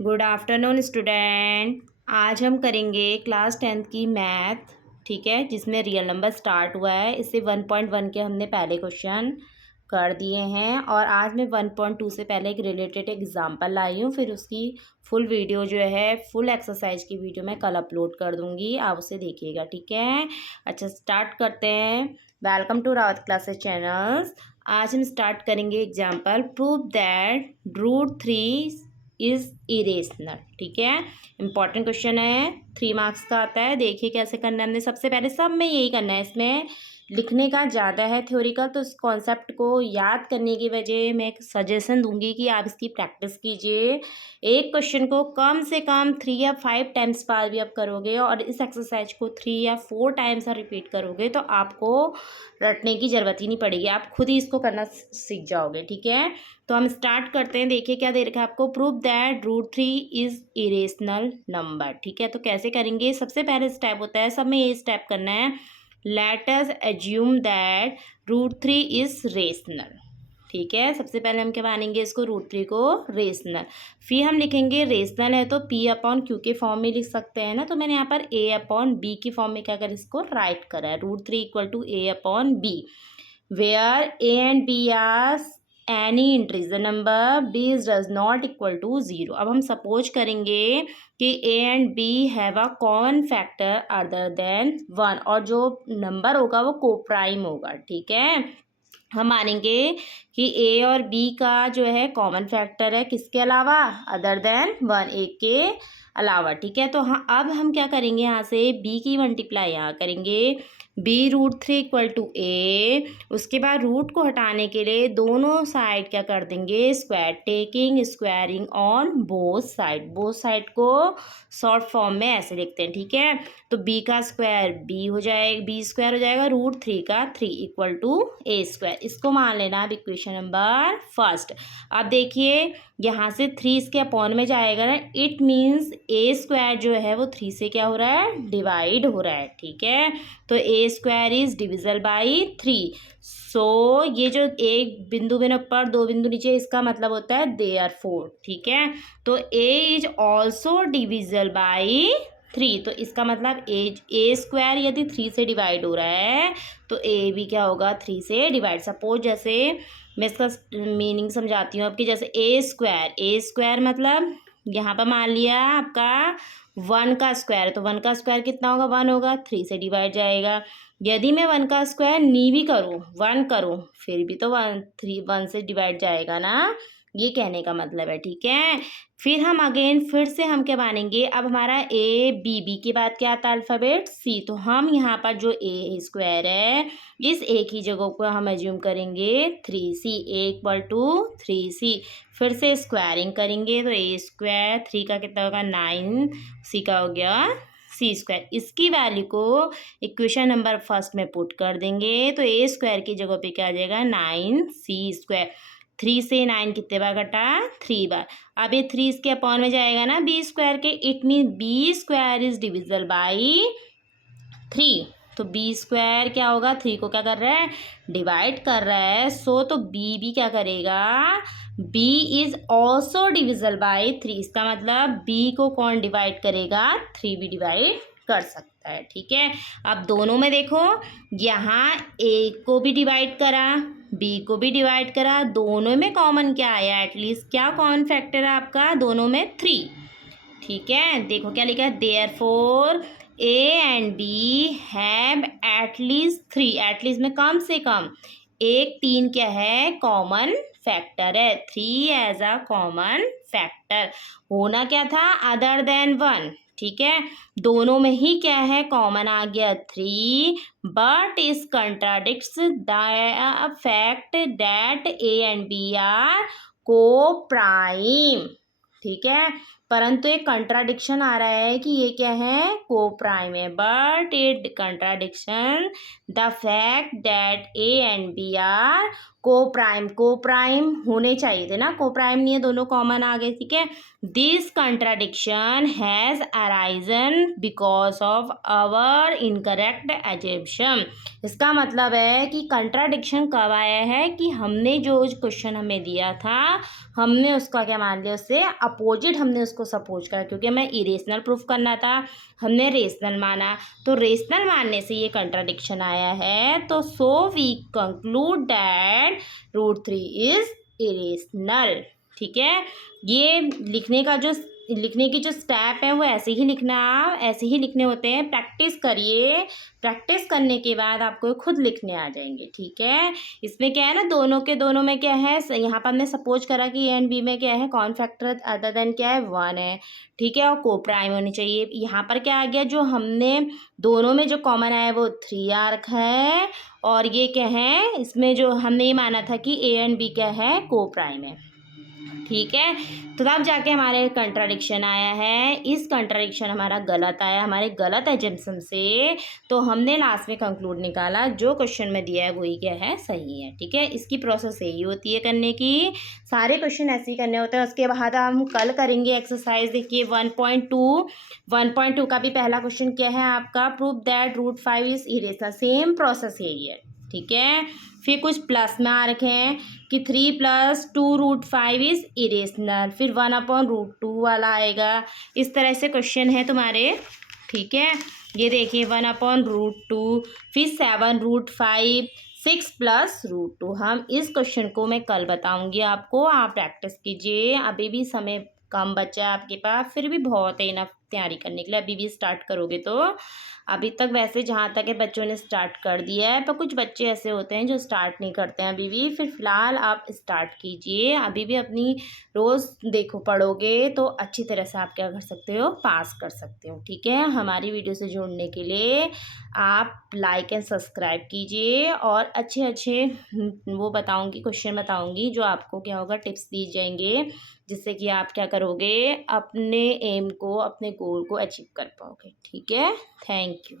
Good afternoon student. आज हम करेंगे क्लास 10th की मैथ, ठीक है, जिसमें रियल नंबर स्टार्ट हुआ है। इससे 1.1 के हमने पहले क्वेश्चन कर दिए हैं और आज मैं 1.2 से पहले एक रिलेटेड एग्जांपल लाई हूँ। फिर उसकी फुल वीडियो जो है, फुल एक्सरसाइज की वीडियो मैं कल अपलोड कर दूँगी, आप उसे देखिएगा, ठीक है। अच्छा, स्टार्ट करते हैं। Welcome to Rawat classes channels. आज हम स्टार्ट करेंगे example, prove that √3 is irrational, ठीक है। इंपॉर्टेंट क्वेश्चन है, 3 मार्क्स का आता है। देखिए कैसे करना है। हमने सबसे पहले सब में यही करना है, इसमें लिखने का ज़्यादा है थ्योरिकल, तो इस कॉन्सेप्ट को याद करने की वजह मैं एक सजेशन दूंगी कि आप इसकी प्रैक्टिस कीजिए। एक क्वेश्चन को कम से कम 3 या 5 टाइम्स बाद भी आप करोगे और इस एक्सरसाइज को 3 या 4 टाइम्स रिपीट करोगे तो आपको रटने की ज़रूरत ही नहीं पड़ेगी, आप खुद ही इसको करना सीख जाओगे, ठीक है। तो हम स्टार्ट करते हैं। देखिए क्या दे रखा है आपको, prove that √3 is irrational number, ठीक है। तो कैसे करेंगे, सबसे पहले स्टेप होता है, सब में ये स्टेप करना है, let us assume that √3 is rational, ठीक है। सबसे पहले हम क्या मानेंगे इसको, √3 को रेशनल। फिर हम लिखेंगे रेशनल है तो P/Q के फॉर्म में लिख सकते हैं ना, तो मैंने यहाँ पर A/B की फॉर्म में क्या कर इसको राइट करा है, √3 = A/B, where A and B are any integer number, B does not equal to 0। अब हम सपोज करेंगे कि A and B have a common factor other than 1 और जो नंबर होगा वो कोप्राइम होगा, ठीक है। हम मानेंगे कि A और B का जो है कॉमन फैक्टर है किसके अलावा, अदर देन 1, एक के अलावा, ठीक है। तो हाँ, अब हम क्या करेंगे, यहाँ से B की मल्टीप्लाई यहाँ करेंगे, B√3 = A। उसके बाद रूट को हटाने के लिए दोनों साइड क्या कर देंगे, square, taking squaring on both side. Both side को शॉर्ट फॉर्म में ऐसे लिखते हैं, ठीक है। तो B का स्क्वायर B हो जाएगा, B² हो जाएगा, √3 का 3 = A²। इसको मान लेना अब इक्वेशन नंबर फर्स्ट। अब देखिए यहाँ से 3 इसके अपॉन में जाएगा ना, इट मीन्स A² जो है वो 3 से क्या हो रहा है, डिवाइड हो रहा है, ठीक है। तो A² इज डिविजल बाई 3। सो ये जो एक बिंदु बिन ऊपर 2 बिंदु नीचे, इसका मतलब होता है देयरफॉर, ठीक है। तो A इज ऑल्सो डिविजल बाई 3, तो इसका मतलब A² यदि 3 से डिवाइड हो रहा है तो A भी क्या होगा, 3 से डिवाइड। सपोज जैसे मैं इसका मीनिंग समझाती हूँ आपकी, जैसे A² मतलब यहाँ पर मान लिया आपका 1 का स्क्वायर है, तो 1 का स्क्वायर कितना होगा, 1 होगा, 3 से डिवाइड जाएगा। यदि मैं 1 का स्क्वायर नहीं भी करूँ, 1 करूँ, फिर भी तो 1 से डिवाइड जाएगा ना, ये कहने का मतलब है, ठीक है। फिर हम अगेन फिर से हम क्या मानेंगे, अब हमारा B के बाद क्या आता है अल्फ़ाबेट C, तो हम यहाँ पर जो A² है इस A की जगह को हम एज्यूम करेंगे 3C, A = 3C। फिर से स्क्वायरिंग करेंगे तो A², 3 का कितना होगा 9, C का हो गया C²। इसकी वैल्यू को इक्वेशन नंबर फर्स्ट में पुट कर देंगे तो A² की जगह पे क्या आ जाएगा 9C²। 3 से 9 कितने बार कटा, 3 बार। अब ये 3 इसके अपॉन में जाएगा ना B² के, it mean B² is divisible by 3। तो B² क्या होगा, 3 को क्या कर रहा है, डिवाइड कर रहा है। सो तो B भी क्या करेगा, B इज ऑल्सो डिविजल बाई 3। इसका मतलब B को कौन डिवाइड करेगा, 3 भी डिवाइड कर सकता है, ठीक है। अब दोनों में देखो, यहाँ A को भी डिवाइड करा, B को भी डिवाइड करा, दोनों में कॉमन क्या आया, एटलीस्ट क्या कॉमन फैक्टर है आपका, दोनों में 3, ठीक है। देखो क्या लिखा है, therefore A and B have at least 3, at least में कम से कम एक 3 क्या है, कॉमन फैक्टर है, 3 एज अ कॉमन फैक्टर। होना क्या था, अदर देन 1, ठीक है। दोनों में ही क्या है, कॉमन आ गया 3, बट इस contradicts the fact that A and B are coprime, ठीक है। परंतु एक कंट्राडिक्शन आ रहा है कि ये क्या है, को-प्राइम है, but it contradiction the fact that A and B are coprime. Coprime होने चाहिए थे ना, को-प्राइम नहीं है, दोनों कॉमन आ गए, ठीक है। This contradiction has arisen because of our incorrect assumption. इसका मतलब है कि कंट्राडिक्शन कब आया है कि हमने जो क्वेश्चन हमें दिया था, हमने उसका क्या मान लिया, उससे अपोजिट हमने उसको इसको सपोज करा, क्योंकि हमें इरेशनल प्रूफ करना था, हमने रेशनल माना, तो रेशनल मानने से ये कंट्राडिक्शन आया है। तो so we conclude that √3 is irrational. ठीक है, ये लिखने की जो स्टेप है वो ऐसे ही लिखने होते हैं। प्रैक्टिस करिए, प्रैक्टिस करने के बाद आपको खुद लिखने आ जाएंगे। ठीक है, इसमें क्या है ना, दोनों में क्या है, यहाँ पर हमने सपोज करा कि ए एंड बी में क्या है, कौन फैक्टर अदर देन क्या है, 1 है। ठीक है, और को प्राइम होनी चाहिए। यहाँ पर क्या आ गया, जो हमने दोनों में जो कॉमन आया है वो 3 आ रखा है, और ये क्या है, इसमें जो हमने ये माना था कि ए एंड बी क्या है, को प्राइम है। ठीक है, तो तब जाके हमारे कंट्राडिक्शन आया है। इस कंट्राडिक्शन हमारा गलत आया, हमारे गलत एजम्पशन से, तो हमने लास्ट में कंक्लूड निकाला जो क्वेश्चन में दिया है वही क्या है, सही है। ठीक है, इसकी प्रोसेस यही होती है करने की, सारे क्वेश्चन ऐसे ही करने होते हैं। उसके बाद हम कल करेंगे एक्सरसाइज। देखिए 1.2 का भी पहला क्वेश्चन क्या है आपका, prove that √5 is irrational. Same process यही है। ठीक है, फिर कुछ प्लस में आ रखे हैं कि 3 + 2 √5 इज इरेशनल, फिर 1/√2 वाला आएगा। इस तरह से क्वेश्चन है तुम्हारे। ठीक है, ये देखिए 1/√2, फिर 7 √5, 6 + √2। हम इस क्वेश्चन को मैं कल बताऊंगी आपको, आप प्रैक्टिस कीजिए। अभी भी समय कम बचा है आपके पास, फिर भी बहुत है इनफ तैयारी करने के लिए। अभी भी स्टार्ट करोगे तो, अभी तक वैसे जहाँ तक है बच्चों ने स्टार्ट कर दिया है, पर कुछ बच्चे ऐसे होते हैं जो स्टार्ट नहीं करते हैं अभी भी। फिर फ़िलहाल आप स्टार्ट कीजिए, अभी भी अपनी रोज़ देखो, पढ़ोगे तो अच्छी तरह से आप क्या कर सकते हो, पास कर सकते हो। ठीक है, हमारी वीडियो से जुड़ने के लिए आप लाइक एंड सब्सक्राइब कीजिए, और अच्छे अच्छे वो बताऊँगी, क्वेश्चन बताऊँगी जो आपको क्या होगा, टिप्स दी जाएंगे, जिससे कि आप क्या करोगे, अपने एम को, अपने गोल को अचीव कर पाओगे। ठीक है, थैंक यू।